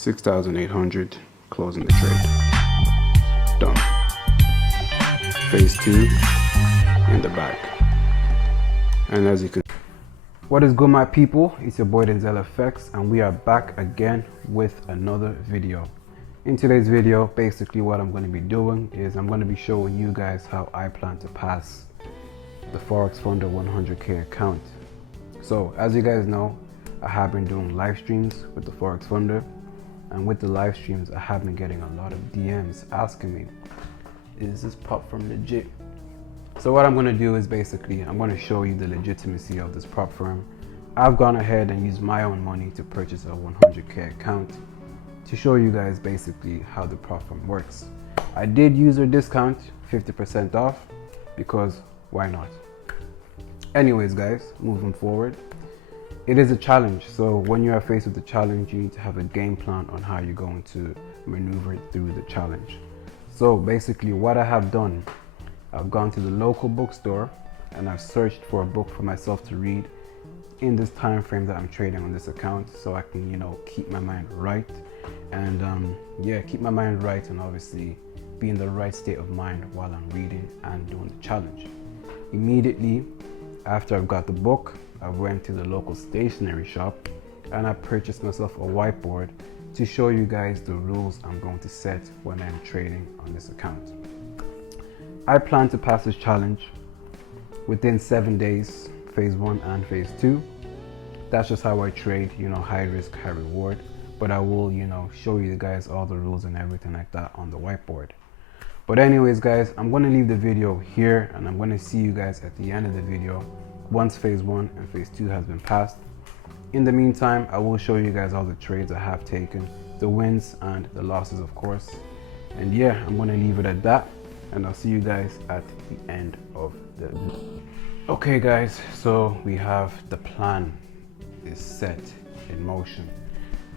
6,800, closing the trade. Done. Phase 2 in the bag. And as you can, what is good, my people? It's your boy Denzel FX, and we are back again with another video. In today's video, basically what I'm going to be doing is I'm going to be showing you guys how I plan to pass the Forex Funder 100k account. So as you guys know, I have been doing live streams with the Forex Funder, and with the live streams I have been getting a lot of DMs asking me, is this prop firm legit? So what I'm going to do is basically I'm going to show you the legitimacy of this prop firm. I've gone ahead and used my own money to purchase a 100k account to show you guys basically how the prop firm works. I did use their discount, 50% off, because why not? Anyways guys, moving forward, it is a challenge. So when you are faced with the challenge, you need to have a game plan on how you're going to maneuver through the challenge. So basically what I have done, I've gone to the local bookstore and I've searched for a book for myself to read in this time frame that I'm trading on this account, so I can, you know, keep my mind right and keep my mind right and obviously be in the right state of mind while I'm reading and doing the challenge. Immediately after I've got the book, I went to the local stationery shop and I purchased myself a whiteboard to show you guys the rules I'm going to set when I'm trading on this account. I plan to pass this challenge within 7 days, phase 1 and phase 2. That's just how I trade, you know, high risk, high reward. But I will, you know, show you guys all the rules and everything like that on the whiteboard. But anyways guys, I'm going to leave the video here and I'm going to see you guys at the end of the video once phase 1 and phase 2 has been passed. In the meantime, I will show you guys all the trades I have taken, the wins and the losses of course. And yeah, I'm going to leave it at that and I'll see you guys at the end of the video. Okay guys, so we have the plan is set in motion.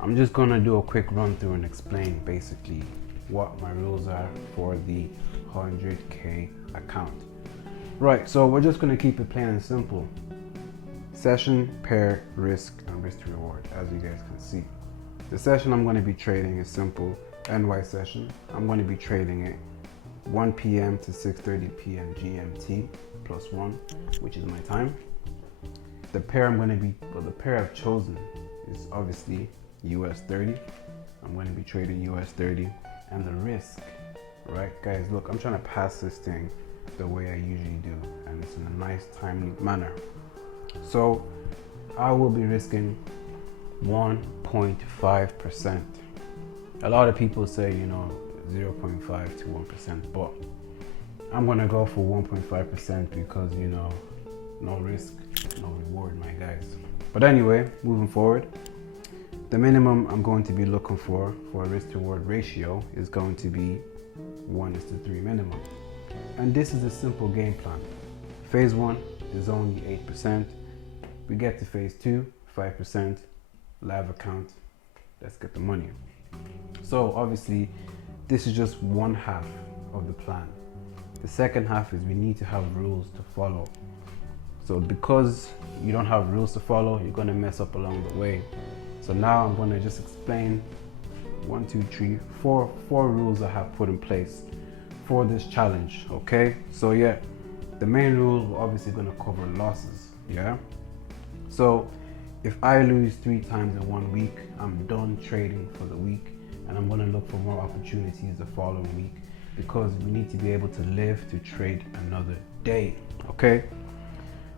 I'm just going to do a quick run through and explain basically what my rules are for the 100k account. Right, so we're just going to keep it plain and simple. Session, pair, risk, and risk to reward, as you guys can see. The session I'm going to be trading is simple NY session. I'm going to be trading it 1 p.m. to 6:30 p.m. GMT +1, which is my time. The pair the pair I've chosen is obviously US 30. I'm going to be trading US 30. And the risk, right guys, look, I'm trying to pass this thing the way I usually do, and it's in a nice timely manner. So I will be risking 1.5%. A lot of people say, you know, 0.5 to 1%, but I'm gonna go for 1.5% because, you know, no risk, no reward, my guys. But anyway, moving forward, the minimum I'm going to be looking for a risk to reward ratio is going to be 1:3 minimum. And this is a simple game plan. Phase 1 is only 8%. We get to phase 2, 5%, live account, let's get the money. So obviously this is just one half of the plan. The second half is we need to have rules to follow. So because you don't have rules to follow, you're going to mess up along the way. So now I'm going to just explain 1, 2, 3, 4 rules I have put in place for this challenge. Okay, so yeah, the main rule, we're obviously going to cover losses. Yeah, so if I lose 3 times in 1 week, I'm done trading for the week and I'm going to look for more opportunities the following week, because we need to be able to live to trade another day. Okay,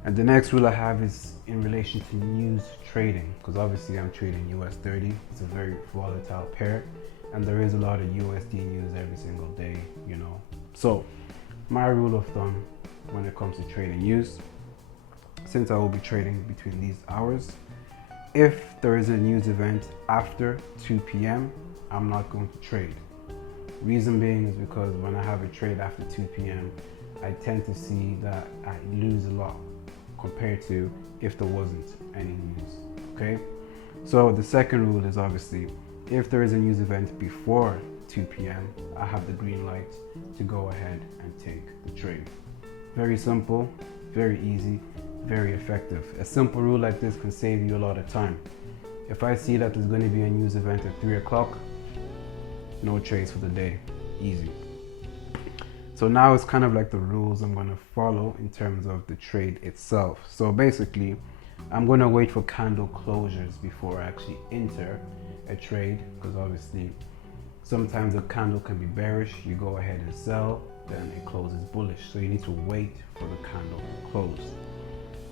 and the next rule I have is in relation to news trading, because obviously I'm trading US 30. It's a very volatile pair and there is a lot of USD news every single day, you know. So my rule of thumb when it comes to trading news, since I will be trading between these hours, if there is a news event after 2 p.m. I'm not going to trade. Reason being is because when I have a trade after 2 p.m. I tend to see that I lose a lot compared to if there wasn't any news. Okay, so the second rule is obviously if there is a news event before 2 p.m. I have the green light to go ahead and take the trade. Very simple, very easy, very effective. A simple rule like this can save you a lot of time. If I see that there's going to be a news event at 3 o'clock, no trades for the day, easy. So now it's kind of like the rules I'm going to follow in terms of the trade itself. So basically, I'm going to wait for candle closures before I actually enter a trade, because obviously sometimes a candle can be bearish, you go ahead and sell, then it closes bullish. So you need to wait for the candle to close.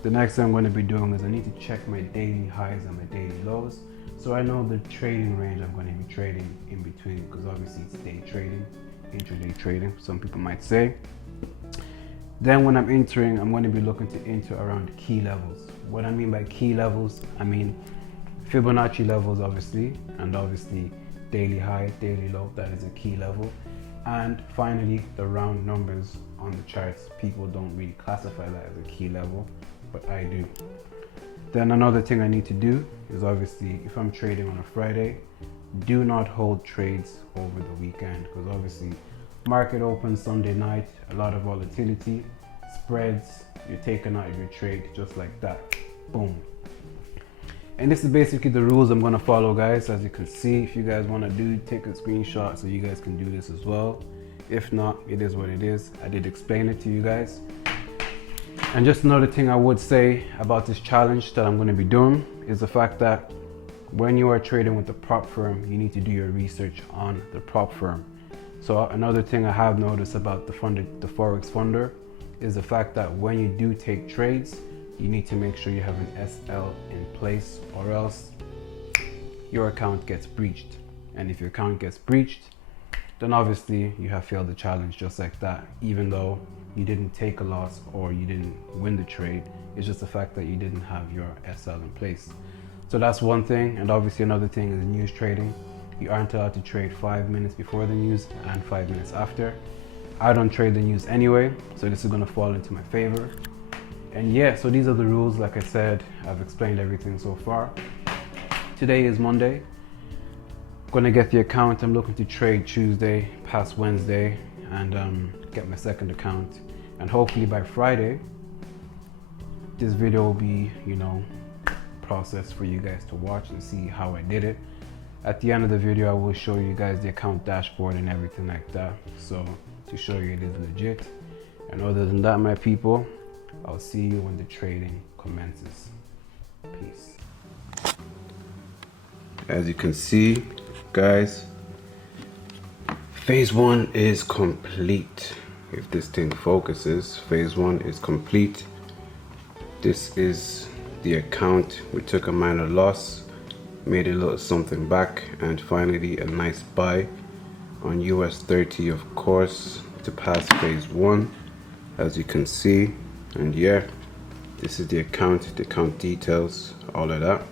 The next thing I'm going to be doing is I need to check my daily highs and my daily lows, so I know the trading range I'm going to be trading in between, because obviously it's day trading, intraday trading, some people might say. Then when I'm entering, I'm going to be looking to enter around key levels. What I mean by key levels, I mean Fibonacci levels obviously, and obviously daily high, daily low, that is a key level. And finally, the round numbers on the charts. People don't really classify that as a key level, but I do. Then another thing I need to do is obviously, if I'm trading on a Friday, do not hold trades over the weekend, because obviously market opens Sunday night, a lot of volatility, spreads, you're taking out your trade just like that, boom. And this is basically the rules I'm going to follow, guys. As you can see, if you guys want to take a screenshot so you guys can do this as well. If not, it is what it is. I did explain it to you guys. And just another thing I would say about this challenge that I'm going to be doing is the fact that when you are trading with the prop firm, you need to do your research on the prop firm. So another thing I have noticed about the Forex Funder is the fact that when you do take trades, you need to make sure you have an SL in place, or else your account gets breached. And if your account gets breached, then obviously you have failed the challenge just like that, even though you didn't take a loss or you didn't win the trade. It's just the fact that you didn't have your SL in place. So that's one thing. And obviously another thing is news trading. You aren't allowed to trade 5 minutes before the news and 5 minutes after. I don't trade the news anyway, so this is going to fall into my favor. And yeah, so these are the rules. Like I said, I've explained everything so far. Today is Monday. I'm gonna get the account. I'm looking to trade Tuesday past Wednesday and get my second account. And hopefully by Friday, this video will be, processed for you guys to watch and see how I did it. At the end of the video, I will show you guys the account dashboard and everything like that. So to show you it is legit. And other than that, my people, I'll see you when the trading commences. Peace. As you can see, guys, phase 1 is complete. If this thing focuses, phase 1 is complete. This is the account. We took a minor loss, made a little something back, and finally a nice buy on US 30, of course, to pass phase 1, as you can see. And yeah, this is the account details, all of that.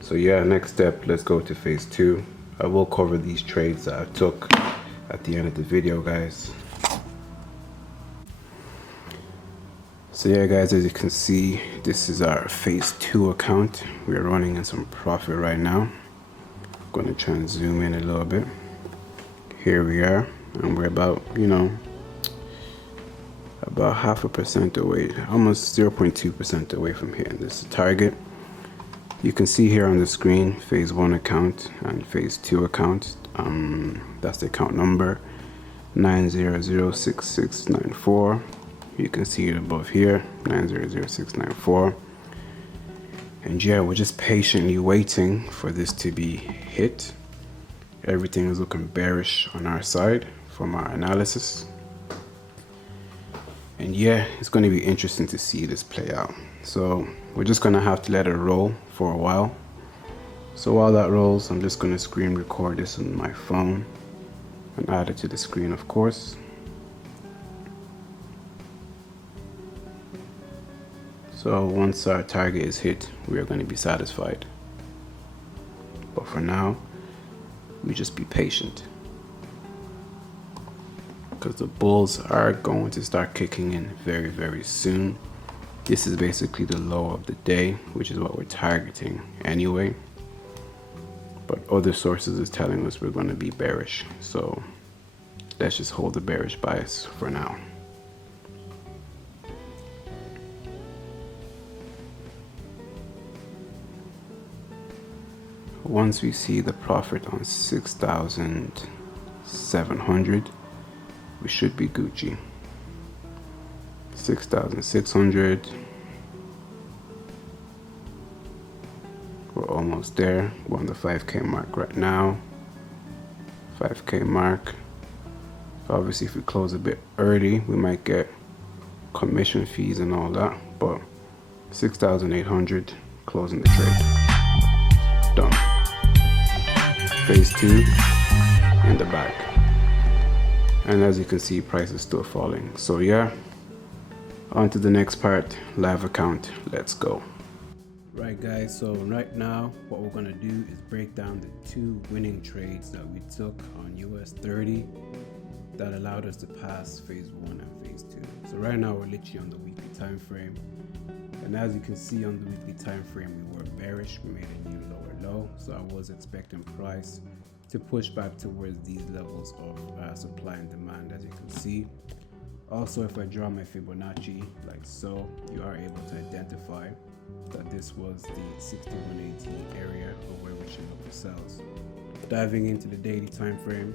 So yeah, next step, let's go to phase 2. I will cover these trades that I took at the end of the video, guys. So yeah, guys, as you can see, this is our phase 2 account. We are running in some profit right now. I'm going to try and zoom in a little bit. Here we are, and we're about, about 0.5% away, almost 0.2% away from here. And this is the target. You can see here on the screen phase 1 account and phase 2 account. That's the account number 9006694. You can see it above here, 9006694. And yeah, we're just patiently waiting for this to be hit. Everything is looking bearish on our side from our analysis. And yeah, it's going to be interesting to see this play out. So we're just going to have to let it roll for a while. So while that rolls, I'm just going to screen record this on my phone and add it to the screen, of course. So once our target is hit, we are going to be satisfied. But for now, we just be patient, because the bulls are going to start kicking in very, very soon. This is basically the low of the day, which is what we're targeting anyway. But other sources is telling us we're going to be bearish. So let's just hold the bearish bias for now. Once we see the profit on 6,700, we should be Gucci. 6,600. We're almost there. We're on the 5K mark right now. 5K mark. Obviously, if we close a bit early, we might get commission fees and all that. But 6,800, closing the trade. Done. Phase 2 in the back. And as you can see, price is still falling. So yeah, on to the next part, live account. Let's go. Right guys, so right now what we're gonna do is break down the 2 winning trades that we took on US 30 that allowed us to pass phase 1 and phase 2. So right now we're literally on the weekly time frame, and as you can see on the weekly time frame, we were bearish. We made a new lower low, so I was expecting price to push back towards these levels of supply and demand, as you can see. Also, if I draw my Fibonacci like so, you are able to identify that this was the 6180 area of where we should look for sells. Diving into the daily time frame,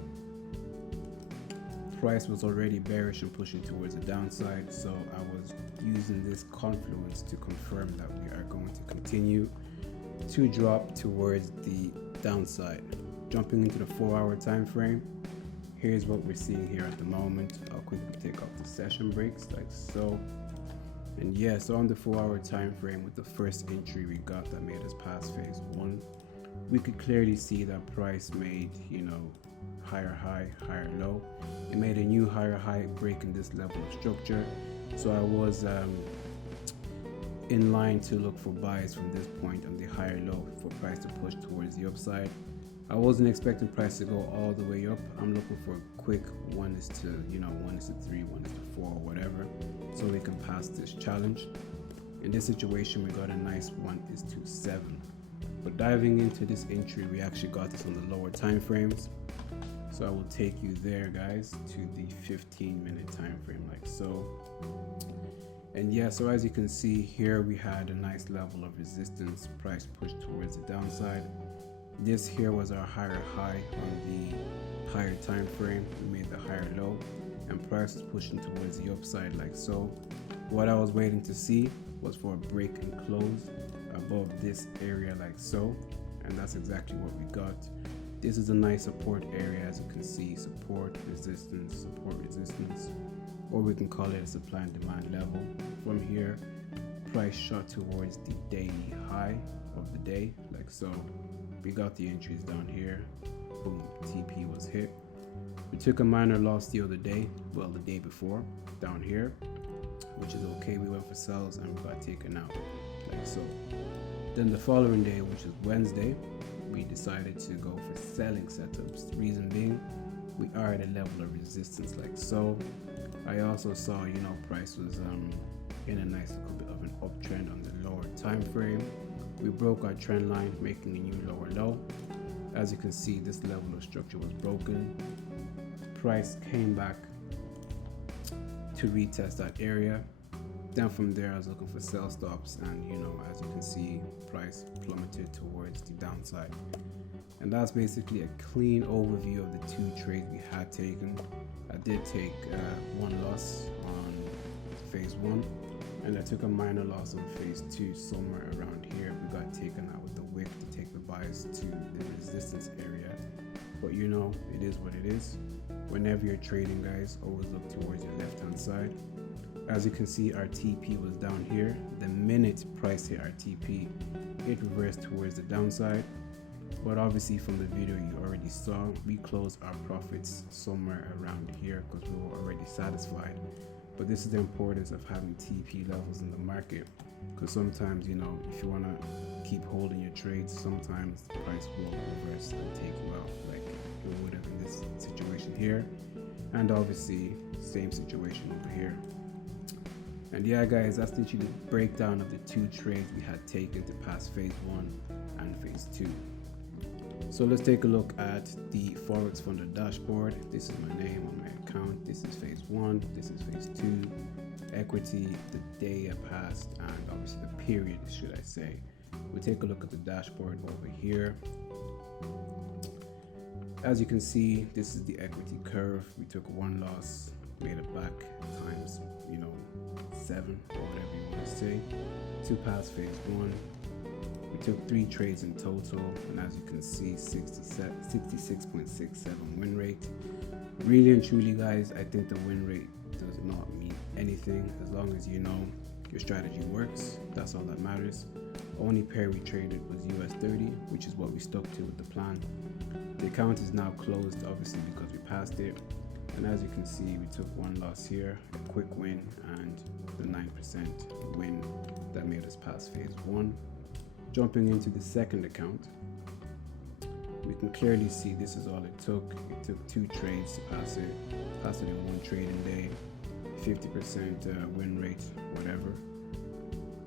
price was already bearish and pushing towards the downside, so I was using this confluence to confirm that we are going to continue to drop towards the downside. Jumping into the 4-hour time frame, here's what we're seeing here at the moment. I'll quickly take off the session breaks like so. And yeah, so on the 4-hour time frame, with the first entry we got that made us pass phase 1, we could clearly see that price made, higher high, higher low. It made a new higher high, breaking this level of structure. So I was in line to look for buys from this point on the higher low for price to push towards the upside. I wasn't expecting price to go all the way up. I'm looking for a quick 1:3, 1:4, or whatever, so we can pass this challenge. In this situation, we got a nice 1:7. But diving into this entry, we actually got this on the lower time frames. So I will take you there, guys, to the 15-minute time frame like so. And yeah, so as you can see here, we had a nice level of resistance. Price pushed towards the downside. This here was our higher high on the higher time frame. We made the higher low, and price was pushing towards the upside like so. What I was waiting to see was for a break and close above this area like so, and that's exactly what we got. This is a nice support area, as you can see. Support, resistance, or we can call it a supply and demand level. From here, price shot towards the daily high of the day like so. We got the entries down here. Boom, TP was hit. We took a minor loss the other day, well, the day before, down here, which is okay. We went for sells and we got taken out like so. Then the following day, which is Wednesday, we decided to go for selling setups. The reason being, we are at a level of resistance like so. I also saw, price was in a nice little bit of an uptrend on the lower time frame. We broke our trend line, making a new lower low. As you can see, this level of structure was broken. Price came back to retest that area. Then from there, I was looking for sell stops, and as you can see, price plummeted towards the downside. And that's basically a clean overview of the 2 trades we had taken. I did take one loss on phase 1, and I took a minor loss on phase 2 somewhere around here. We got taken out with the wick to take the buys to the resistance area. But it is what it is. Whenever you're trading, guys, always look towards your left-hand side. As you can see, our TP was down here. The minute price hit our TP, it reversed towards the downside. But obviously from the video you already saw, we closed our profits somewhere around here because we were already satisfied. But this is the importance of having TP levels in the market, because sometimes, if you want to keep holding your trades, sometimes the price will reverse and take you out, like it would have in this situation here, and obviously same situation over here. And yeah, guys, that's literally the breakdown of the 2 trades we had taken to pass phase 1 and phase 2. So let's take a look at the Forex Funder dashboard. This is my name on my account. This is phase 1. This is phase 2. Equity, the day I passed, and obviously the period, should I say. We take a look at the dashboard over here. As you can see, this is the equity curve. We took one loss, made it back times, 7 or whatever you want to say, to pass phase 1. We took 3 trades in total, and as you can see, 66.67 win rate. Really and truly, guys, I think the win rate does not mean anything. As long as you know your strategy works, that's all that matters. Only pair we traded was US30, which is what we stuck to with the plan. The account is now closed, obviously, because we passed it. And as you can see, we took one loss here, a quick win, and the 9% win that made us pass phase 1. Jumping into the second account, we can clearly see this is all it took. It took 2 trades to pass it in 1 trading day, 50% win rate, whatever.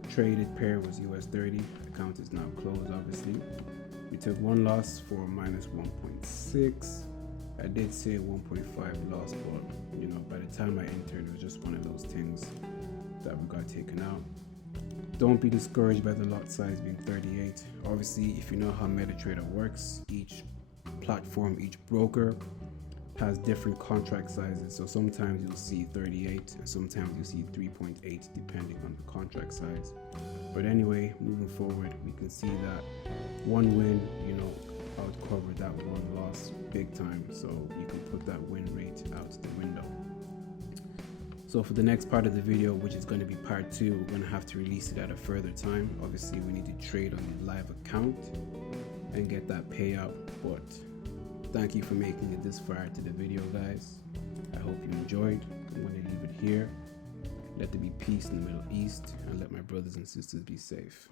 Traded pair was US30. Account is now closed, obviously. We took 1 loss for minus 1.6. I did say 1.5 loss, but by the time I entered, it was just one of those things that we got taken out. Don't be discouraged by the lot size being 38. Obviously, if you know how MetaTrader works, each platform, each broker has different contract sizes. So sometimes you'll see 38 and sometimes you'll see 3.8 depending on the contract size. But anyway, moving forward, we can see that one win, outcover that one loss big time. So you can put that win rate out the window. So for the next part of the video, which is going to be part 2, we're going to have to release it at a further time. Obviously, we need to trade on the live account and get that payout. But thank you for making it this far to the video, guys. I hope you enjoyed. I'm going to leave it here. Let there be peace in the Middle East, and let my brothers and sisters be safe.